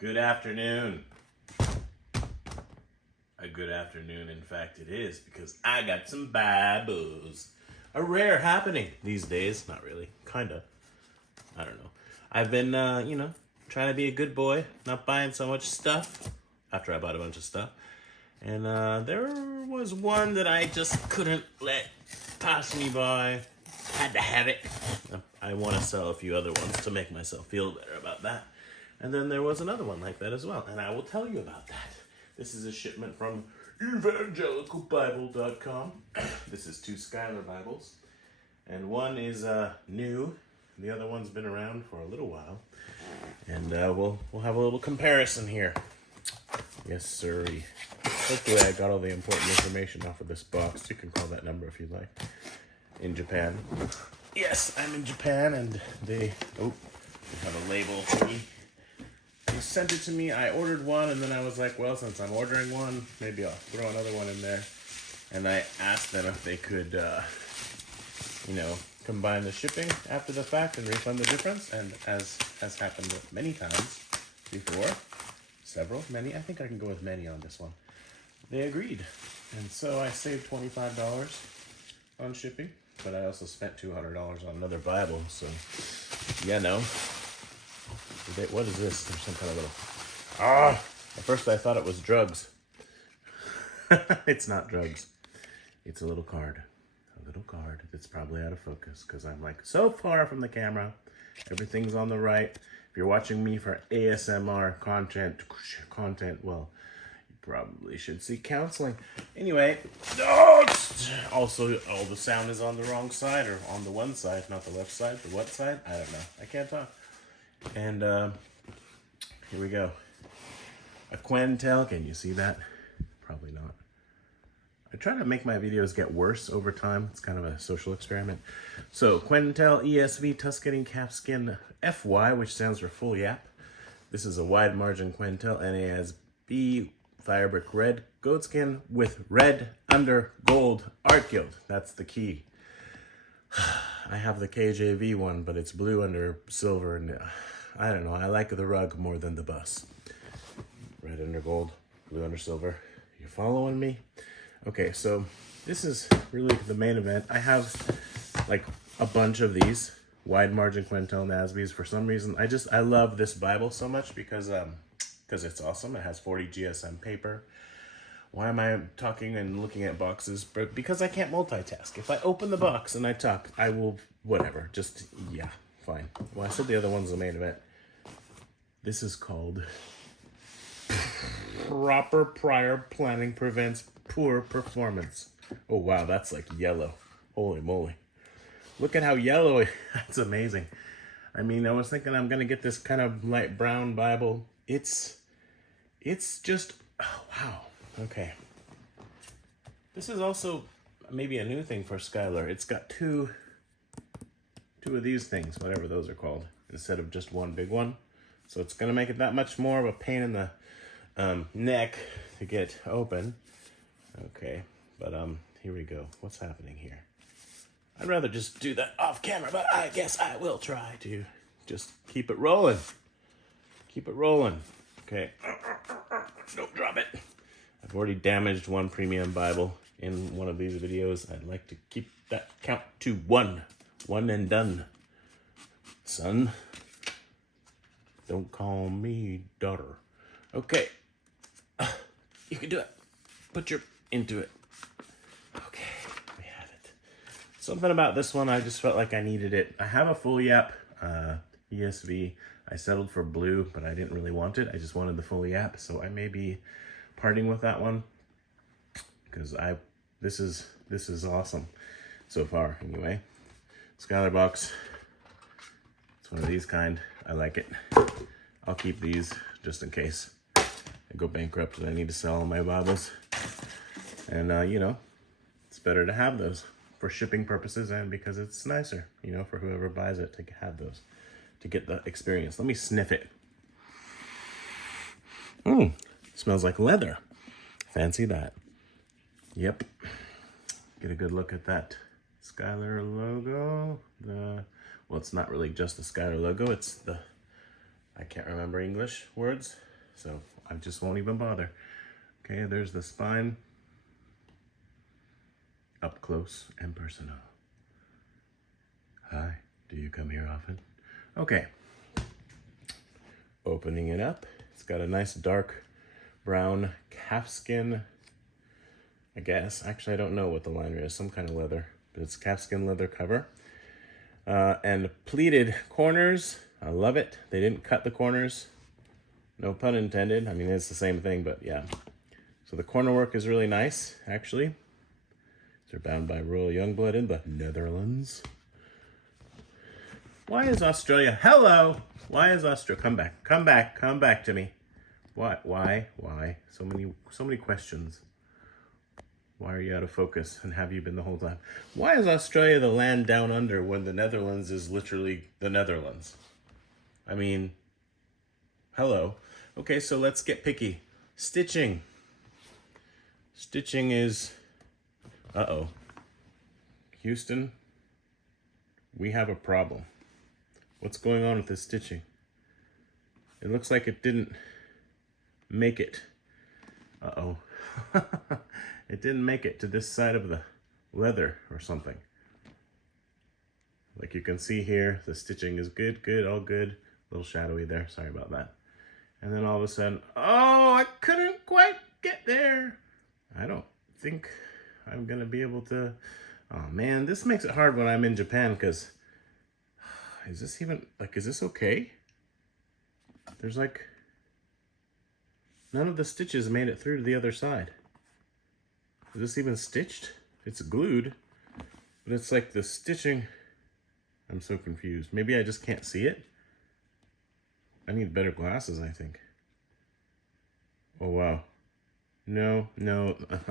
Good afternoon. A good afternoon, in fact, it is, because I got some Bibles. A rare happening these days. Not really. Kinda. I don't know. I've been, trying to be a good boy, not buying so much stuff after I bought a bunch of stuff. And there was one that I just couldn't let pass me by. Had to have it. I want to sell a few other ones to make myself feel better about that. And then there was another one like that as well, and I will tell you about that. This is a shipment from evangelicalbible.com. This is 2 Schuyler Bibles, and one is new. The other one's been around for a little while, and we'll have a little comparison here. Yes, sirree. Hopefully I got all the important information off of this box. You can call that number if you'd like. In Japan. Yes, I'm in Japan, and they have a label for me. They sent it to me. I ordered one, and then I was like, well, since I'm ordering one, maybe I'll throw another one in there. And I asked them if they could, combine the shipping after the fact and refund the difference. And as has happened many times before, many, I think I can go with many on this one. They agreed. And so I saved $25 on shipping, but I also spent $200 on another Bible. So, what is this? There's some kind of little... At first I thought it was drugs. It's not drugs. It's a little card. A little card that's probably out of focus because I'm like so far from the camera. Everything's on the right. If you're watching me for ASMR content, well, you probably should seek counseling. Anyway, also all the sound is on the wrong side, or on the one side, not the left side. The what side? I don't know. I can't talk. And here we go. A Quentel. Can you see that? Probably not. I try to make my videos get worse over time. It's kind of a social experiment. So, Quentel ESV Tuscany Calfskin FY, which stands for full yap. This is a wide margin Quentel NASB Firebrick red goatskin with red under gold art gilt. That's the key. I have the KJV one, but it's blue under silver, and I don't know. I like the rug more than the bus. Red under gold, blue under silver. You following me? Okay, so this is really the main event. I have like a bunch of these wide margin Quentel NASBs. For some reason, I love this Bible so much because it's awesome. It has 40 GSM paper. Why am I talking and looking at boxes? Because I can't multitask. If I open the box and I talk, I will, whatever. Just, yeah, fine. Well, I said the other one's the main event. This is called Proper Prior Planning Prevents Poor Performance. Oh, wow, that's like yellow. Holy moly. Look at how yellow, that's amazing. I mean, I was thinking I'm going to get this kind of light brown Bible. It's just, oh, wow. Okay. This is also maybe a new thing for Schuyler. It's got two of these things, whatever those are called, instead of just one big one. So it's going to make it that much more of a pain in the neck to get open. Okay, but here we go. What's happening here? I'd rather just do that off camera, but I guess I will try to just keep it rolling. Keep it rolling. Okay. Don't drop it. I've already damaged one premium Bible in one of these videos. I'd like to keep that count to 1. 1 and done. Son, don't call me daughter. Okay. You can do it. Put your into it. Okay, we have it. Something about this one, I just felt like I needed it. I have a full yap ESV. I settled for blue, but I didn't really want it. I just wanted the full yap, so I may be parting with that one because this is awesome so far. Anyway, Schuyler box. It's one of these kind. I like it. I'll keep these just in case I go bankrupt and I need to sell all my Bibles. And it's better to have those for shipping purposes and because it's nicer, for whoever buys it to have those, to get the experience. Let me sniff it. Smells like leather. Fancy that. Yep. Get a good look at that Schuyler logo. Well, it's not really just the Schuyler logo. It's the, I can't remember English words. so I just won't even bother. Okay, there's the spine. Up close and personal. Hi, do you come here often? Okay. Opening it up. It's got a nice dark brown calfskin, I guess. Actually, I don't know what the liner is. Some kind of leather. But it's calfskin leather cover. And pleated corners. I love it. They didn't cut the corners. No pun intended. I mean, it's the same thing, but yeah. So the corner work is really nice, actually. They're bound by Royal Youngblood in the Netherlands. Why is Australia? Hello! Why is Australia? Come back. Come back. Come back to me. Why? So many questions. Why are you out of focus, and have you been the whole time? Why is Australia the land down under when the Netherlands is literally the Netherlands? I mean, hello. Okay, so let's get picky. Stitching. Stitching is... Uh-oh. Houston, we have a problem. What's going on with this stitching? It looks like it didn't make it. Uh-oh. It didn't make it to this side of the leather or something. Like you can see here, the stitching is good, all good. A little shadowy there, sorry about that. And then all of a sudden, oh, I couldn't quite get there. I don't think I'm gonna be able to. Oh man, this makes it hard when I'm in Japan, because is this even, like, is this okay? There's like, none of the stitches made it through to the other side. Is this even stitched? It's glued, but it's like the stitching. I'm so confused. Maybe I just can't see it. I need better glasses, I think. Oh wow. No,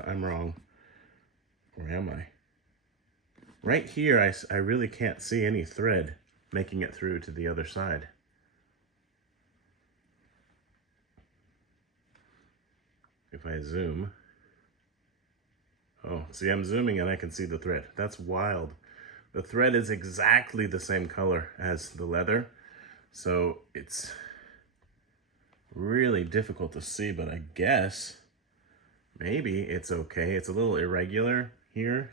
I'm wrong. Where am I? Right here, I really can't see any thread making it through to the other side. If I zoom. Oh, see, I'm zooming and I can see the thread. That's wild. The thread is exactly the same color as the leather, so it's really difficult to see, but I guess maybe it's okay. It's a little irregular here.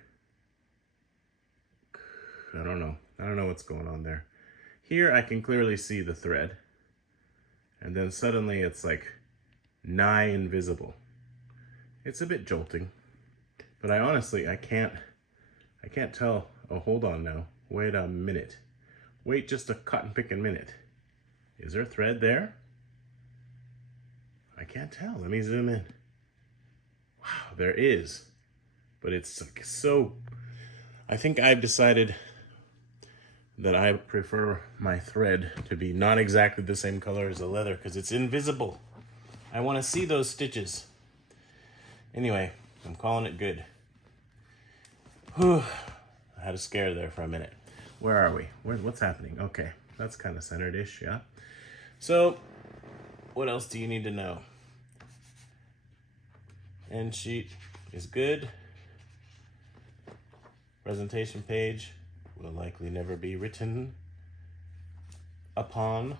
I don't know what's going on there. Here I can clearly see the thread, and then suddenly it's like nigh invisible. It's a bit jolting, but I honestly, I can't tell. Oh, hold on now. Wait a minute. Wait just a cotton picking minute. Is there thread there? I can't tell. Let me zoom in. Wow, there is. But it's like so... I think I've decided that I prefer my thread to be not exactly the same color as the leather because it's invisible. I want to see those stitches. Anyway, I'm calling it good. Whew. I had a scare there for a minute. Where are we? What's happening? Okay, that's kind of centered-ish, yeah? So, what else do you need to know? End sheet is good. Presentation page will likely never be written upon.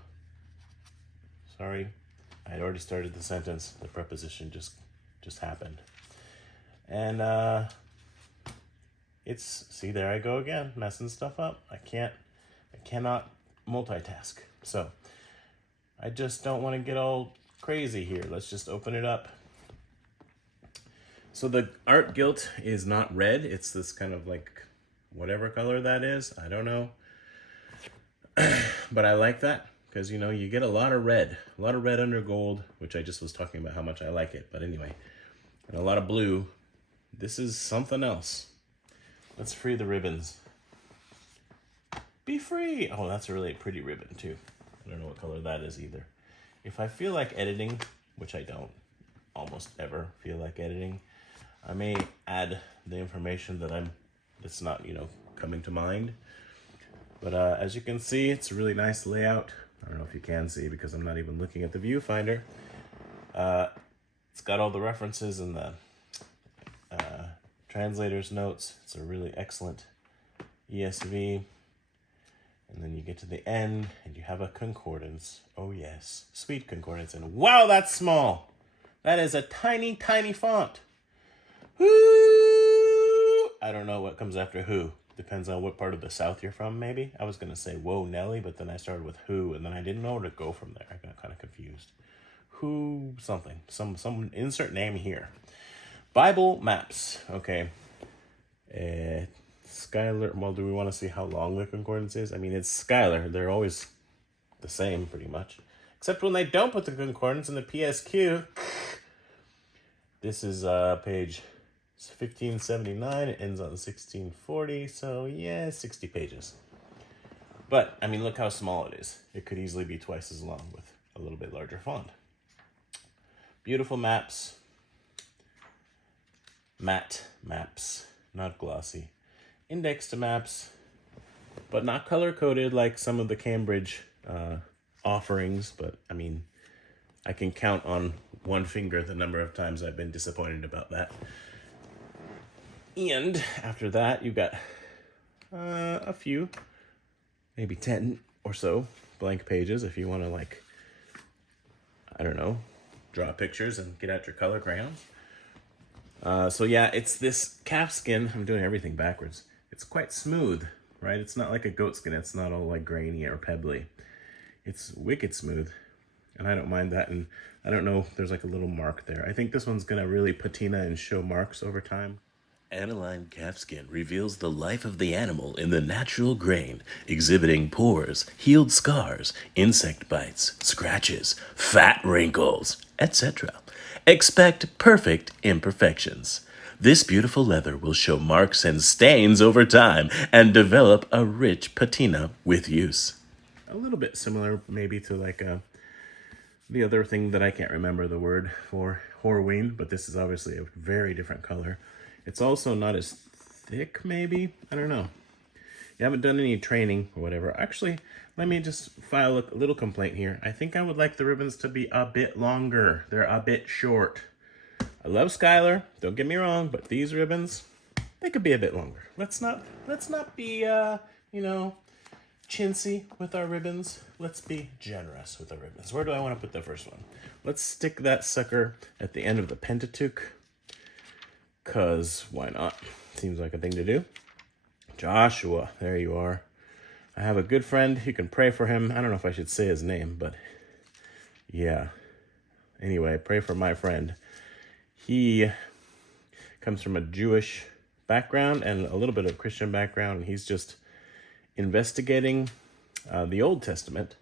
Sorry, I had already started the sentence. The preposition just happened. And it's, see, there I go again, messing stuff up. I cannot multitask. So I just don't want to get all crazy here. Let's just open it up. So the art gilt is not red. It's this kind of like whatever color that is. I don't know. But I like that because, you know, you get a lot of red under gold, which I just was talking about how much I like it. But anyway, and a lot of blue. This is something else. Let's free the ribbons. Be free. Oh, that's a really pretty ribbon too. I don't know what color that is either. If I feel like editing, which I don't almost ever feel like editing, I may add the information that's not, you know, coming to mind. But as you can see, it's a really nice layout. I don't know if you can see because I'm not even looking at the viewfinder. It's got all the references in the translator's notes. It's a really excellent ESV. And then you get to the end and you have a concordance. Oh yes, sweet concordance. And wow, that's small. That is a tiny, tiny font. Whoo! I don't know what comes after who. Depends on what part of the South you're from, maybe. I was going to say, whoa, Nelly, but then I started with who, and then I didn't know where to go from there. I got kind of confused. Who something. Some insert name here. Bible maps. Okay. Schuyler. Well, do we want to see how long the concordance is? I mean, it's Schuyler. They're always the same, pretty much. Except when they don't put the concordance in the PSQ. This is page 1579. It ends on 1640. So, yeah, 60 pages. But, I mean, look how small it is. It could easily be twice as long with a little bit larger font. Beautiful maps. Matte maps, not glossy. Index to maps, but not color-coded like some of the Cambridge offerings. But, I mean, I can count on one finger the number of times I've been disappointed about that. And after that, you got a few, maybe 10 or so blank pages if you want to, like, I don't know, draw pictures and get out your color crayons. So yeah, it's this calf skin. I'm doing everything backwards. It's quite smooth, right? It's not like a goat skin. It's not all like grainy or pebbly. It's wicked smooth. And I don't mind that. And I don't know, there's like a little mark there. I think this one's going to really patina and show marks over time. Aniline calfskin reveals the life of the animal in the natural grain, exhibiting pores, healed scars, insect bites, scratches, fat wrinkles, etc. Expect perfect imperfections. This beautiful leather will show marks and stains over time and develop a rich patina with use. A little bit similar maybe to like the other thing that I can't remember the word for, Horween, but this is obviously a very different color. It's also not as thick, maybe? I don't know. You haven't done any training or whatever. Actually, let me just file a little complaint here. I think I would like the ribbons to be a bit longer. They're a bit short. I love Schuyler, don't get me wrong, but these ribbons, they could be a bit longer. Let's not be, chintzy with our ribbons. Let's be generous with our ribbons. Where do I want to put the first one? Let's stick that sucker at the end of the Pentateuch. Because why not? Seems like a thing to do. Joshua, there you are. I have a good friend. You can pray for him. I don't know if I should say his name, but yeah. Anyway, pray for my friend. He comes from a Jewish background and a little bit of Christian background. He's just investigating the Old Testament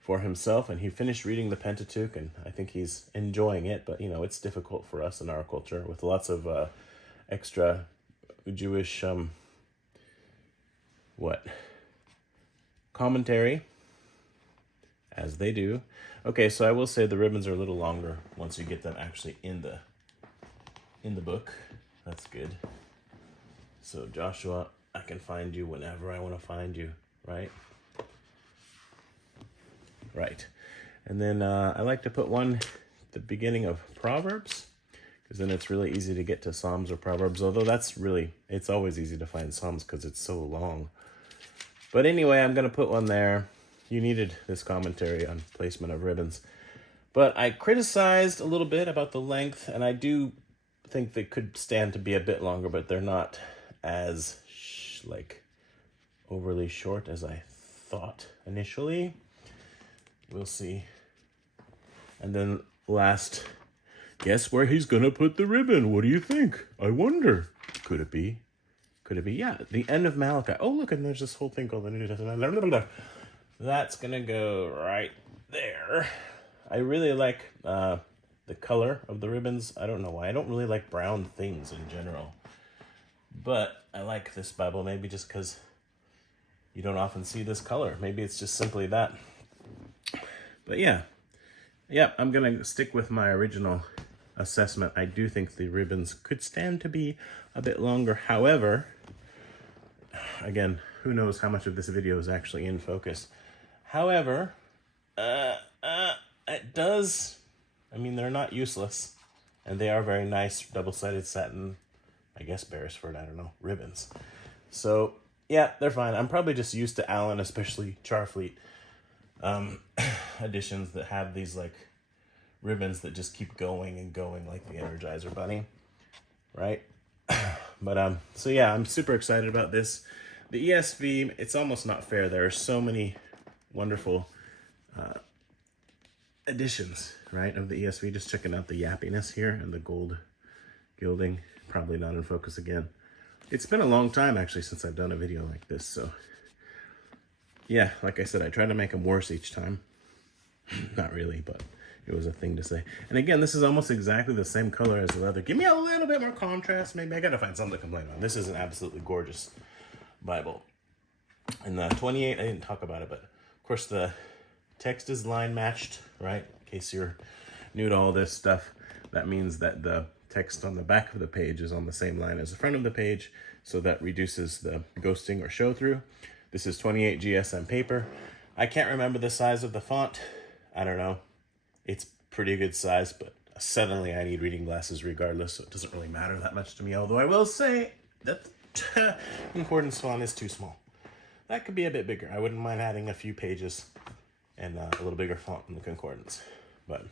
for himself, and he finished reading the Pentateuch, and I think he's enjoying it, but it's difficult for us in our culture with lots of extra Jewish commentary, as they do. Okay, so I will say the ribbons are a little longer once you get them actually in the book. That's good. So Joshua, I can find you whenever I want to find you, right? Right. And then I like to put one at the beginning of Proverbs, because then it's really easy to get to Psalms or Proverbs, although it's always easy to find Psalms because it's so long. But anyway, I'm going to put one there. You needed this commentary on placement of ribbons. But I criticized a little bit about the length, and I do think they could stand to be a bit longer, but they're not as overly short as I thought initially. We'll see. And then last, guess where he's going to put the ribbon? What do you think? I wonder. Could it be? Yeah, the end of Malachi. Oh, look, and there's this whole thing called the New Testament. That's going to go right there. I really like the color of the ribbons. I don't know why. I don't really like brown things in general. But I like this Bible, maybe just because you don't often see this color. Maybe it's just simply that. But yeah, I'm going to stick with my original assessment. I do think the ribbons could stand to be a bit longer. However, again, who knows how much of this video is actually in focus. However, it does, they're not useless. And they are very nice double-sided satin, I guess Beresford, I don't know, ribbons. So Yeah, they're fine. I'm probably just used to Allen, especially Charfleet editions that have these like ribbons that just keep going and going like the Energizer Bunny, right? But so yeah, I'm super excited about this. The ESV, it's almost not fair. There are so many wonderful editions, right, of the ESV. Just checking out the yappiness here and the gold gilding. Probably not in focus again. It's been a long time actually since I've done a video like this, so yeah, like I said, I try to make them worse each time. Not really, but it was a thing to say. And again, this is almost exactly the same color as the leather. Give me a little bit more contrast, maybe. I gotta find something to complain on. This is an absolutely gorgeous Bible. And 28, I didn't talk about it, but of course the text is line matched, right? In case you're new to all this stuff, that means that the text on the back of the page is on the same line as the front of the page, so that reduces the ghosting or show through. This is 28 GSM paper. I can't remember the size of the font. I don't know. It's pretty good size, but suddenly I need reading glasses regardless, so it doesn't really matter that much to me, although I will say that the concordance font is too small. That could be a bit bigger. I wouldn't mind adding a few pages and a little bigger font in the concordance. But,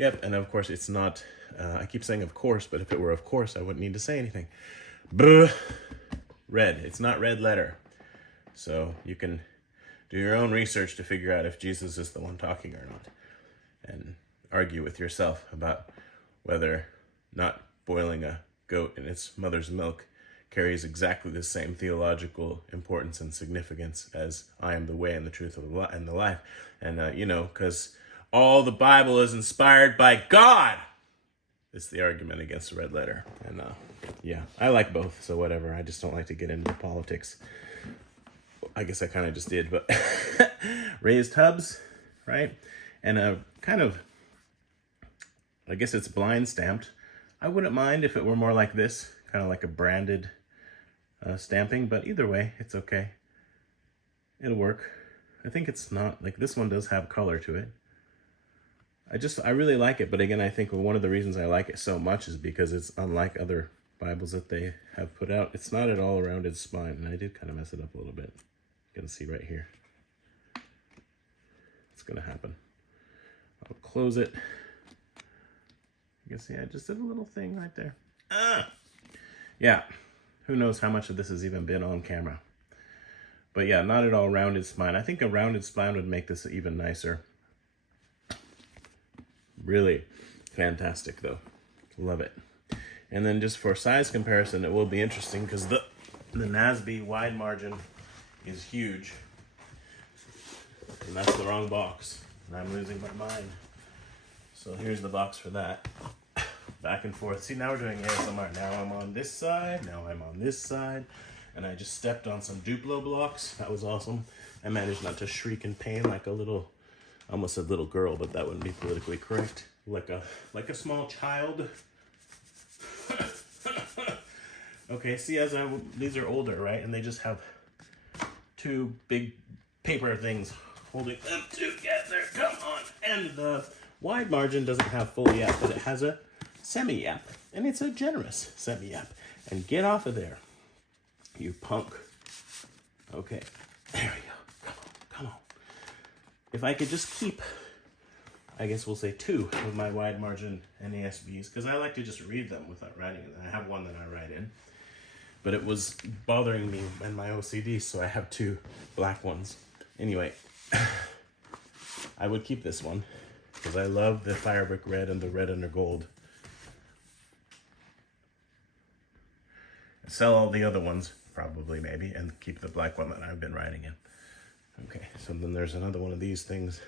yep, and of course it's not, I keep saying of course, but if it were of course, I wouldn't need to say anything. Buh. Red. It's not red letter. So you can do your own research to figure out if Jesus is the one talking or not. And argue with yourself about whether not boiling a goat in its mother's milk carries exactly the same theological importance and significance as I am the way and the truth and the life. And, you know, because all the Bible is inspired by God. It's the argument against the red letter. And, yeah, I like both, so whatever. I just don't like to get into the politics. I guess I kind of just did, but raised hubs, right? And a kind of, I guess it's blind stamped. I wouldn't mind if it were more like this, kind of like a branded stamping, but either way, it's okay. It'll work. I think it's not, like this one does have color to it. I really like it, but again, I think one of the reasons I like it so much is because it's unlike other Bibles that they have put out. It's not at all a rounded spine, and I did kind of mess it up a little bit. You can see right here. It's gonna happen. I'll close it. You can see I just did a little thing right there. Yeah, who knows how much of this has even been on camera. But yeah, not at all rounded spine. I think a rounded spine would make this even nicer. Really fantastic though. Love it. And then just for size comparison, it will be interesting because the NASB wide margin is huge. And that's the wrong box. And I'm losing my mind. So here's the box for that. Back and forth. See, now we're doing ASMR. Now I'm on this side. Now I'm on this side. And I just stepped on some Duplo blocks. That was awesome. I managed not to shriek in pain like a little, almost a little girl, but that wouldn't be politically correct. Like a small child. Okay, see, these are older, right? And they just have two big paper things holding them together. Come on. And the wide margin doesn't have full yap, but it has a semi-yap. And it's a generous semi-yap. And get off of there, you punk. Okay, there we go. Come on. If I could just keep, I guess we'll say 2 of my wide margin NASBs, because I like to just read them without writing it. I have one that I write in. But it was bothering me in my OCD, so I have 2 black ones. Anyway, I would keep this one, because I love the Firebrick red and the red under gold. Sell all the other ones, probably, maybe, and keep the black one that I've been writing in. Okay, so then there's another one of these things.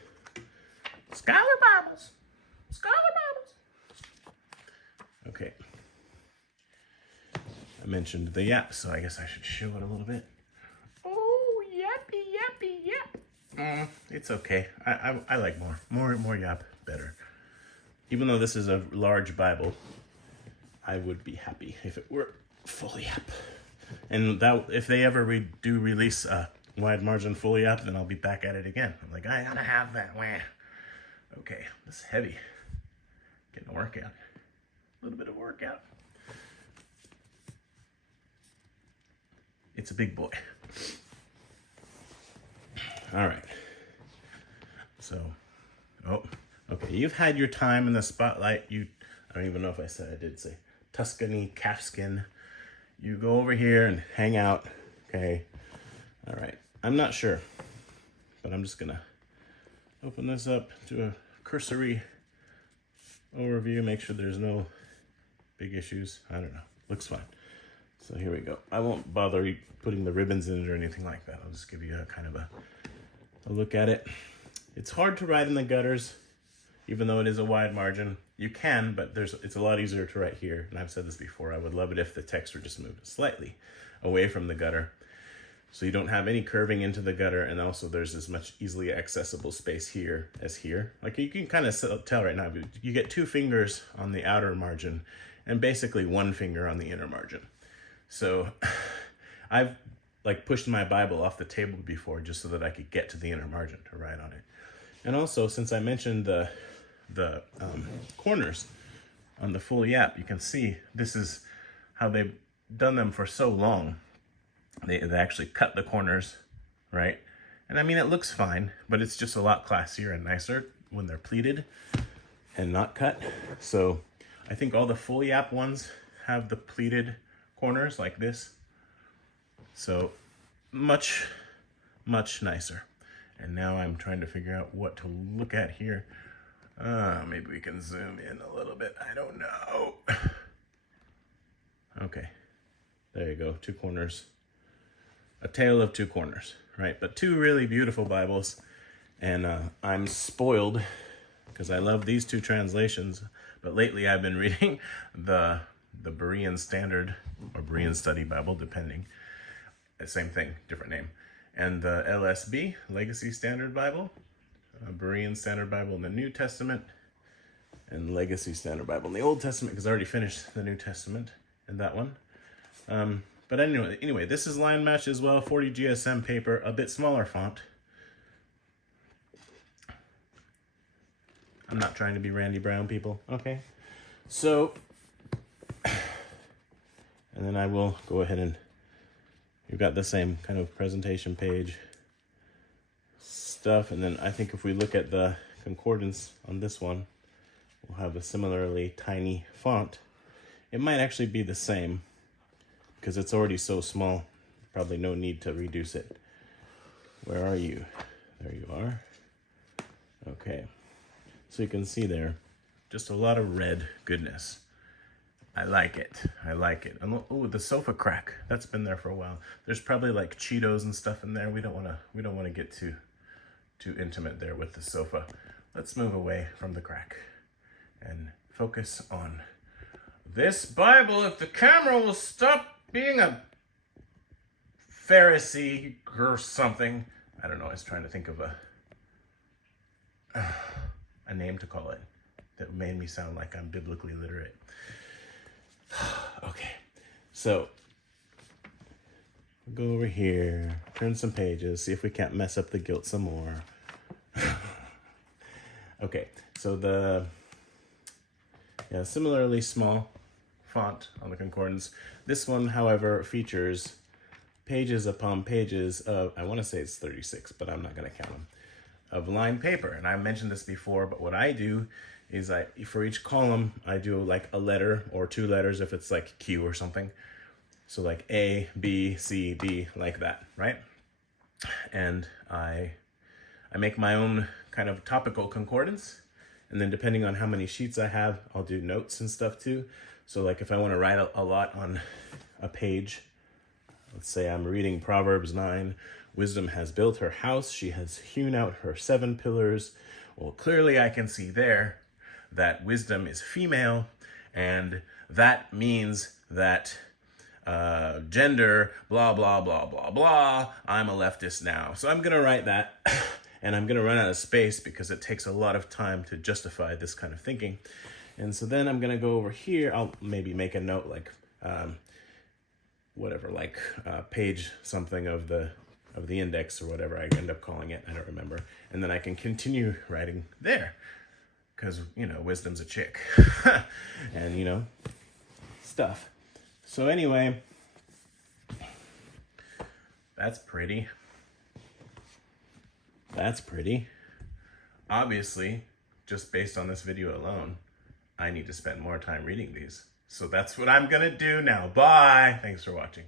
Schuyler Bibles. Schuyler Bibles. Okay. I mentioned the yap, so I guess I should show it a little bit. Oh, yappy, yappy, yap. It's okay. I like more yap better. Even though this is a large Bible, I would be happy if it were full yap. And that if they ever do release a wide margin full yap, then I'll be back at it again. I'm like, I gotta have that. Wah. Okay, this is heavy. Getting a workout. A little bit of workout. It's a big boy. All right. So, oh, okay. You've had your time in the spotlight. I don't even know if I did say Tuscany calfskin. You go over here and hang out. Okay. All right. I'm not sure, but I'm just gonna open this up to a cursory overview. Make sure there's no big issues. I don't know. Looks fine. So here we go. I won't bother putting the ribbons in it or anything like that. I'll just give you a kind of a look at it. It's hard to write in the gutters, even though it is a wide margin. You can, but it's a lot easier to write here. And I've said this before. I would love it if the text were just moved slightly away from the gutter, so you don't have any curving into the gutter, and also there's as much easily accessible space here as here. Like you can kind of tell right now, you get 2 fingers on the outer margin and basically 1 finger on the inner margin. So I've like pushed my Bible off the table before just so that I could get to the inner margin to write on it. And also, since I mentioned the corners on the full yap, you can see this is how they've done them for so long. They actually cut the corners, right? And I mean, it looks fine, but it's just a lot classier and nicer when they're pleated and not cut. So I think all the full yap ones have the pleated corners like this. So much, much nicer. And now I'm trying to figure out what to look at here. Maybe we can zoom in a little bit. I don't know. Okay, there you go. 2 corners. A tale of 2 corners, right? But 2 really beautiful Bibles. And I'm spoiled because I love these 2 translations. But lately I've been reading the Berean Standard or Berean Study Bible, depending. Same thing, different name. And the LSB, Legacy Standard Bible, Berean Standard Bible in the New Testament, and Legacy Standard Bible in the Old Testament, because I already finished the New Testament in that one. But anyway, this is line matched as well, 40 GSM paper, a bit smaller font. I'm not trying to be Randy Brown, people, okay? So, and then I will go ahead and you've got the same kind of presentation page stuff. And then I think if we look at the concordance on this one, we'll have a similarly tiny font. It might actually be the same because it's already so small. Probably no need to reduce it. Where are you? There you are. Okay. So you can see there, just a lot of red goodness. I like it. I like it. Oh, the sofa crack. That's been there for a while. There's probably like Cheetos and stuff in there. We don't want to get too intimate there with the sofa. Let's move away from the crack and focus on this Bible. If the camera will stop being a Pharisee or something. I don't know. I was trying to think of a name to call it that made me sound like I'm biblically literate. Okay, so go over here, turn some pages, see if we can't mess up the gilt some more. Okay, so similarly small font on the concordance. This one, however, features pages upon pages of, I want to say it's 36, but I'm not going to count them, of lined paper. And I mentioned this before, but what I do is for each column, I do like a letter or 2 letters if it's like Q or something. So like A, B, C, D, like that, right? And I make my own kind of topical concordance. And then depending on how many sheets I have, I'll do notes and stuff too. So like if I want to write a lot on a page, let's say I'm reading Proverbs 9, wisdom has built her house, she has hewn out her 7 pillars. Well, clearly I can see there that wisdom is female, and that means that gender, blah, blah, blah, blah, blah, I'm a leftist now. So I'm going to write that, and I'm going to run out of space because it takes a lot of time to justify this kind of thinking. And so then I'm going to go over here. I'll maybe make a note like page something of the index or whatever I end up calling it. I don't remember. And then I can continue writing there because, wisdom's a chick and, stuff. So anyway, that's pretty. That's pretty. Obviously, just based on this video alone, I need to spend more time reading these. So that's what I'm gonna do now. Bye! Thanks for watching.